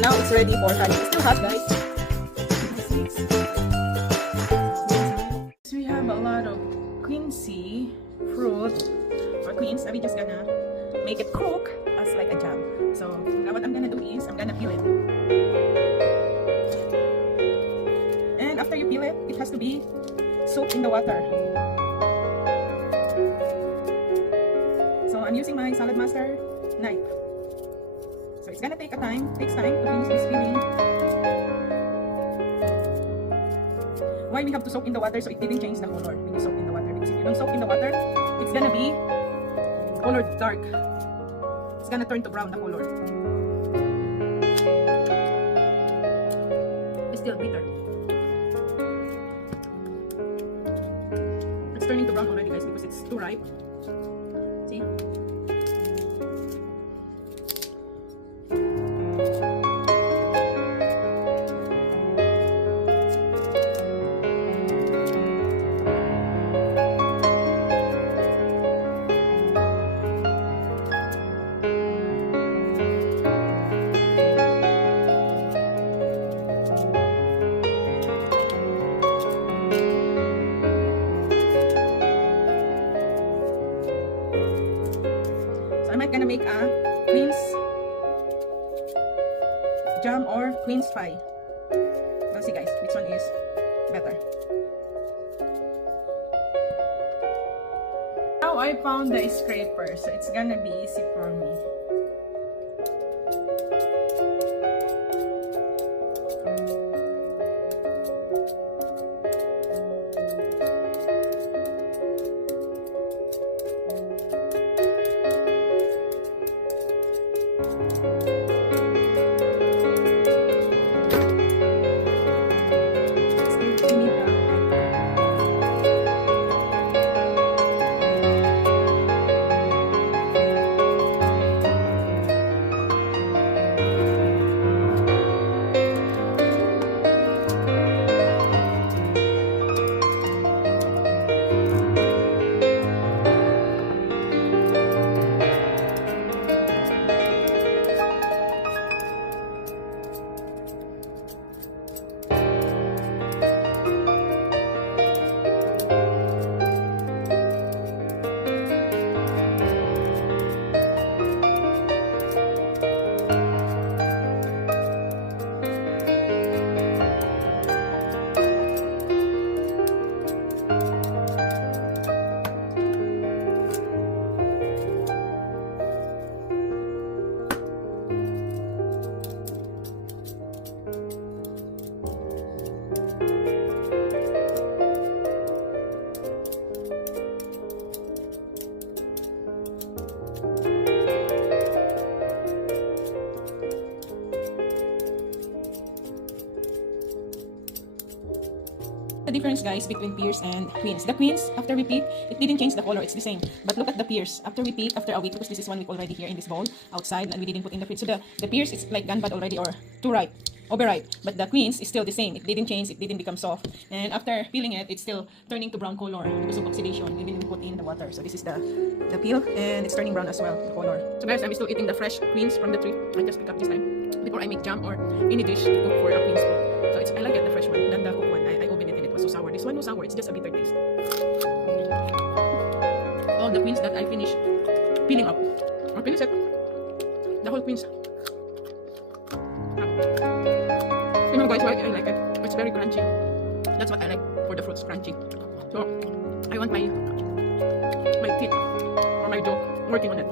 So now it's ready for honey. It's still hot, guys. So we have a lot of quincy fruit or quince. So we just gonna make it cook as like a jam. So now what I'm gonna do is I'm gonna peel it. And after you peel it, it has to be soaked in the water. So I'm using my salad master knife. So it's gonna takes time to finish this peeling. Why we have to soak in the water so it didn't change the color when you soak in the water? Because if you don't soak in the water, it's gonna be colored dark. It's gonna turn to brown the color. It's still bitter. It's turning to brown already, guys, because it's too ripe. See? I'm gonna make a quince jam or quince pie. We'll see, guys, which one is better. Now I found the scraper, so it's gonna be easy for me. The difference, guys, between pears and quince. The quince, after we pick, it didn't change the color, it's the same. But look at the pears. After we pick, after a week, because this is 1 week already here in this bowl outside and we didn't put in the fridge. So the pears is like gone bad already or too ripe, overripe. But the quince is still the same. It didn't change, it didn't become soft. And after peeling it, it's still turning to brown color because of oxidation. We didn't put in the water. So this is the peel and it's turning brown as well, the color. So guys, I'm still eating the fresh quince from the tree. I just pick up this time before I make jam or any dish to cook for a quince food. So I like it, the fresh one, than the cooked one. I opened it and it was so sour. This one was sour, it's just a bitter taste. All the quince that I finished peeling up. Or finish it. The whole quince. You know, guys, why I like it? It's very crunchy. That's what I like for the fruits, crunchy. So I want my teeth or my jaw working on it.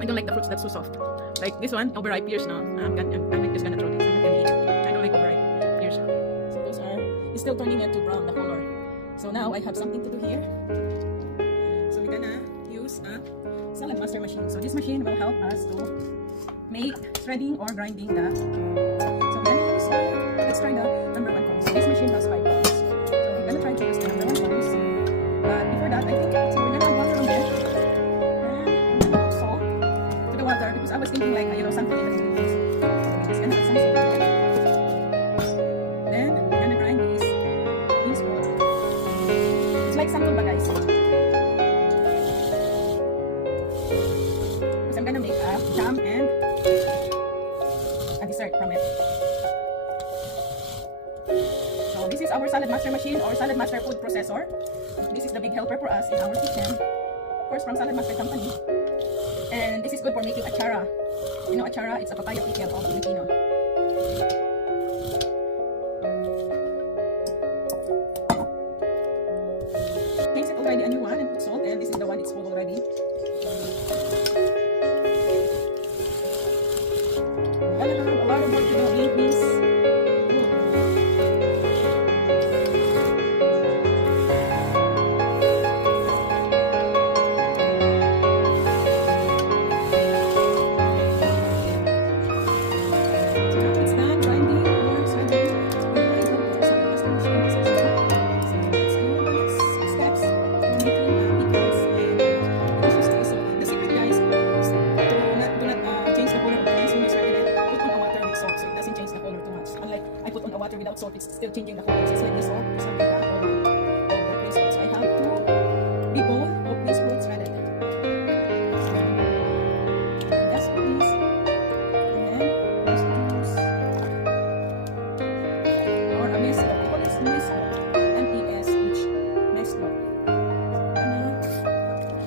I don't like the fruits that's so soft. Like this one, overripe pears now. I'm just gonna throw this. I'm not gonna eat it. I don't like overripe pears. So those are, it's still turning it to brown, the color. So now I have something to do here. So we're gonna use a salad master machine. So this machine will help us to make shredding or grinding the. So we're gonna use let's try the number 1 cones. So this machine has 5 cones. So we're gonna try to use the number 1 cones. But before that, I think so we're gonna add water on there. And salt to the water because I was thinking like something in the ingredients. So we're just gonna add some salt there. Then we're gonna grind this beans flour. It's like sample ba, guys? Because I'm gonna make a jam and a dessert. extract from it. So this is our salad master machine or salad master food processor. This is the big helper for us in our kitchen. Of course, from Salad Master Company. And this is good for making achara. You know achara, it's a papaya pickle of Filipino. Makes it already a new one and put salt, and this is the one it's full already. I don't have a lot of work to do in this. Without salt, it's still changing the color. It's like the salt or something like that, or the Quince fruits. So I have 2 big bowl of Quince fruits ready. So that's for this. And then there's the juice. Or a mess. We call this mess. M-E-S-H. Mess. And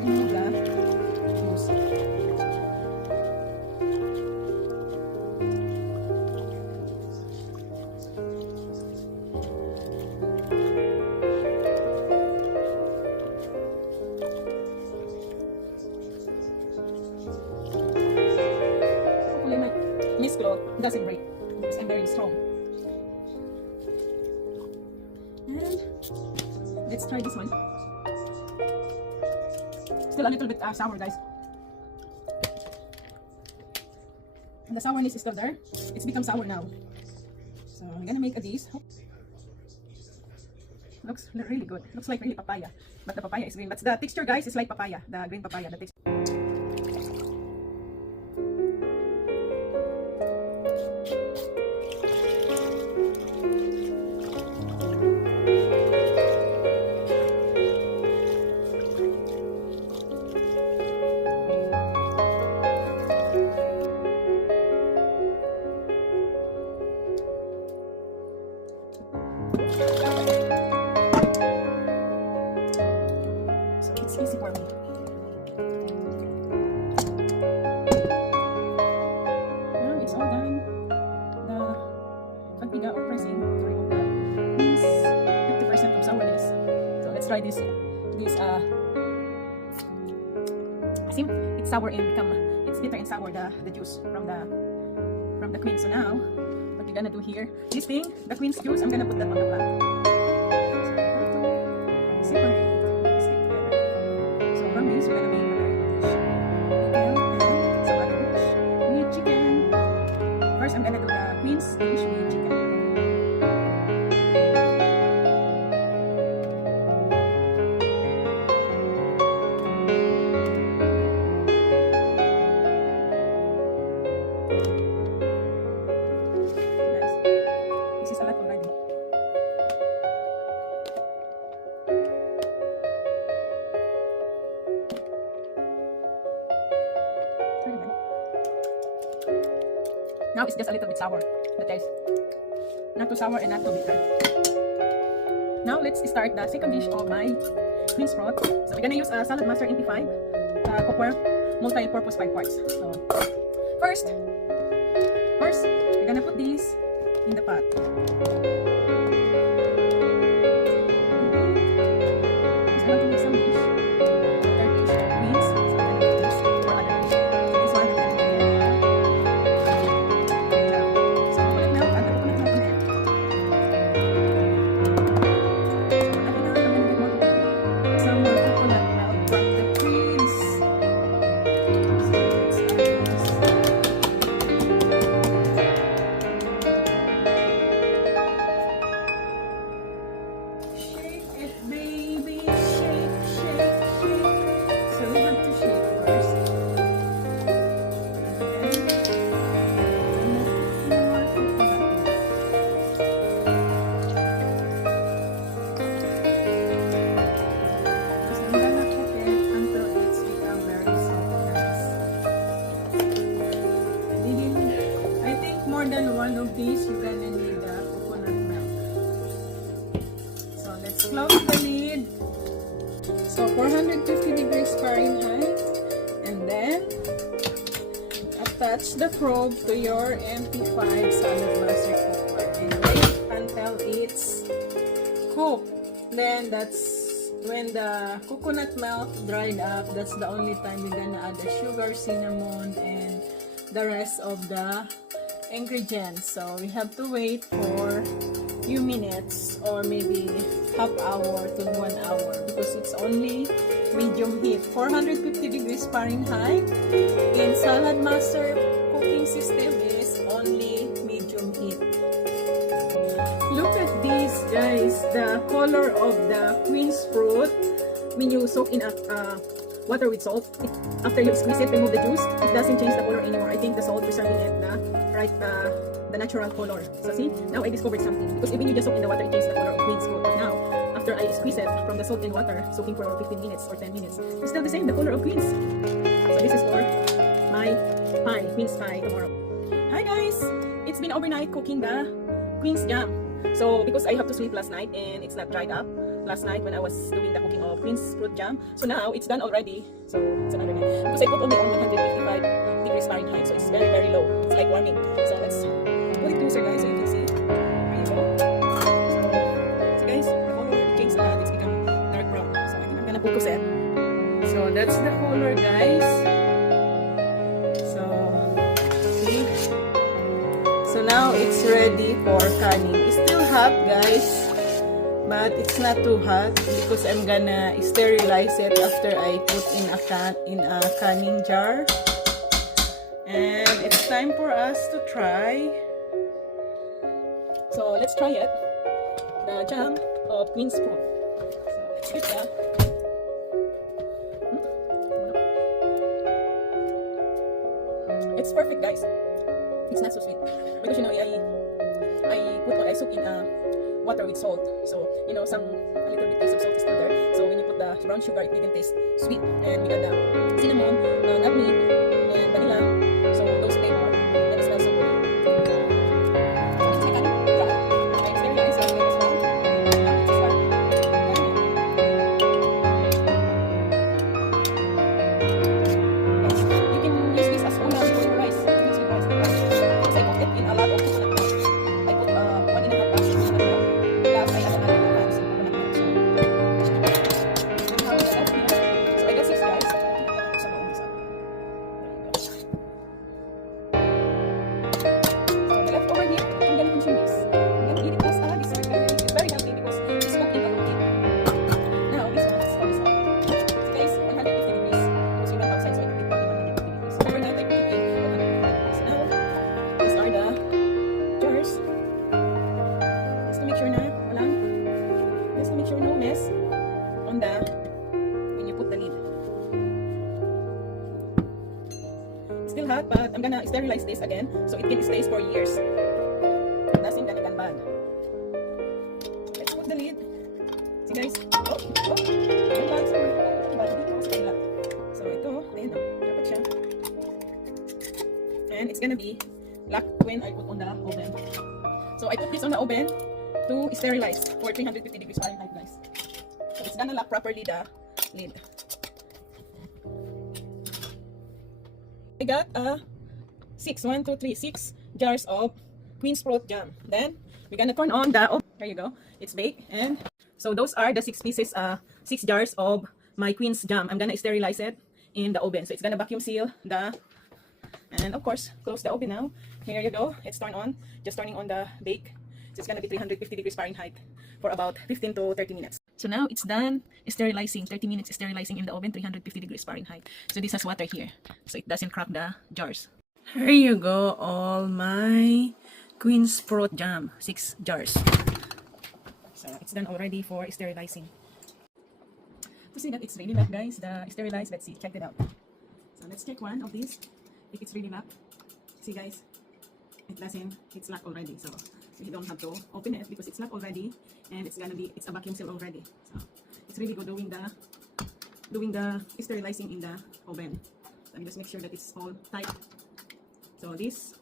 remove the juice. This cloth doesn't break because I'm very strong. And let's try this one. Still a little bit sour, guys. And the sourness is still there. It's become sour now. So I'm gonna make a this. Looks really good. Looks like really papaya, but the papaya is green. But the texture, guys, is like papaya. The green papaya. The texture. So it's easy for me. Now it's all done. The confida or pressing to remove the means 50% of sourness. So let's try this. See, it's sour and it's bitter and sour, the juice from the Quince. So now what we're gonna do here, this thing, the Quince juice, I'm gonna put that on the pan. So separate. From this, we're gonna make another dish. Pickle and some other dish with chicken. First, I'm gonna do the Quince dish with chicken. Guys, this is a lot already. Now it's just a little bit sour, the taste. Not too sour and not too bitter. Now let's start the second dish of my Quince fruit. So we're gonna use a Salad Master MP5 cookware multi-purpose 5 parts. So first, we're gonna put this in the pot. Just want to make some dish. Third dish of Quince. So I'm gonna put this for other dish. So this one I'm gonna make it. more than one of these, you're gonna need coconut milk. So let's close the lid. So 450 degrees Fahrenheit, and then attach the probe to your MP5 salad master cooker and wait until it's cooked. Then that's when the coconut milk dried up. That's the only time you're gonna add the sugar, cinnamon, and the rest of the ingredients. So we have to wait for few minutes or maybe half hour to 1 hour because it's only medium heat. 450 degrees Fahrenheit in Salad Master cooking system is only medium heat. Look at this, guys, the color of the Quince fruit. When you soak in water with salt, after you squeeze it, remove the juice, it doesn't change the color anymore. I think the salt preserving it the natural color. So see, now I discovered something, because even you just soak in the water, it changes the color of Quince fruit. Now after I squeeze it from the salt and water, soaking for 15 minutes or 10 minutes, it's still the same, the color of Quince. So this is for my pie, Quince pie tomorrow. Hi guys, it's been overnight cooking the Quince jam. So because I have to sleep last night and it's not dried up last night when I was doing the cooking of Quince fruit jam, so now it's done already. So it's another night because I put only on 155 degrees Fahrenheit, so it's very, very low. It's like warming. So let's put it closer, guys, so you can see. There you go. So guys, the color changed a lot. It's become dark brown. So I think I'm gonna focus it. So that's the color, guys. So see. So now it's ready for canning. It's still hot, guys, but it's not too hot because I'm gonna sterilize it after I put in a canning jar. And it's time for us to try. So let's try it. The jam of Quince fruit. So let's get that. It's perfect, guys. It's not so sweet because you know I soak in water with salt, so you know a little bit taste of salt is still there. So when you put the brown sugar, it didn't taste sweet, and we got the cinnamon, nutmeg, and vanilla. So those flavor, and it smells so good. So let's take it. I sterilize it as well. You can use this as una for your rice. Mix with rice. Because I put it in a lot of coconut milk. I put 1.5 bags of coconut milk. Plus I add another 2 bags of coconut milk. So how the left here. So I got 6 jars. I think I put some more on this one. There you go. So the left over here, I'm gonna consume this. I'm gonna eat it as a dessert, guys. It's very healthy because it's cooked in a heat. Now this one is for this one. So guys, 150 degrees. Because we went outside, so I cooked it only 150 degrees. Overnight I cooked it 150 degrees. Now these are the jars. Just to make sure no mess on the when you put the lid. It's still hot, but I'm gonna sterilize this again so it can stay for years. Nothing gonna get bad. Let's put the lid. See guys? So ito, ayun o, dapat siya. And it's gonna be black when I put on the oven. So I put this on the oven to sterilize for 350 degrees Fahrenheit, guys. So it's gonna lock properly the lid. I got 6 jars of Quince fruit jam. Then we're gonna turn on the oven. There you go. It's baked. And so those are the 6 pieces, 6 jars of my Quince jam. I'm gonna sterilize it in the oven. So it's gonna vacuum seal and of course close the oven now. Here you go. It's turned on. Just turning on the bake. So it's gonna be 350 degrees Fahrenheit for about 15 to 30 minutes. So now it's done sterilizing. 30 minutes sterilizing in the oven, 350 degrees Fahrenheit. So this has water here, so it doesn't crack the jars. Here you go, all my Quince fruit jam, 6 jars. So it's done already for sterilizing. To see that it's really locked, guys, the sterilized, let's see, check it out. So let's check one of these, if it's really locked. See guys, it's locked already, so you don't have to open it because it's locked already, and it's a vacuum seal already. So it's really good doing the sterilizing in the oven. So just make sure that it's all tight. So this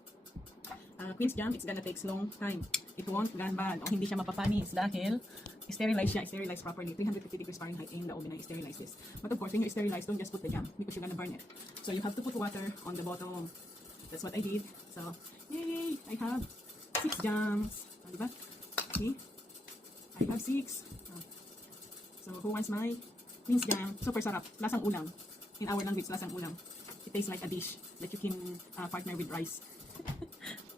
Quince jam, it's gonna take long time. It won't gone bad o hindi siya mapapanis dahil sterilize siya, sterilize properly. 350 degrees Fahrenheit in the oven na sterilize this. But of course, when you sterilize, don't just put the jam because you're gonna burn it. So you have to put water on the bottom. That's what I did. So, yay! I have 6 jams. Diba? See? I have 6. So, who wants my Quince jam? Super sarap. Lasang ulam. In our language, lasang ulam. It tastes like a dish that you can partner with rice.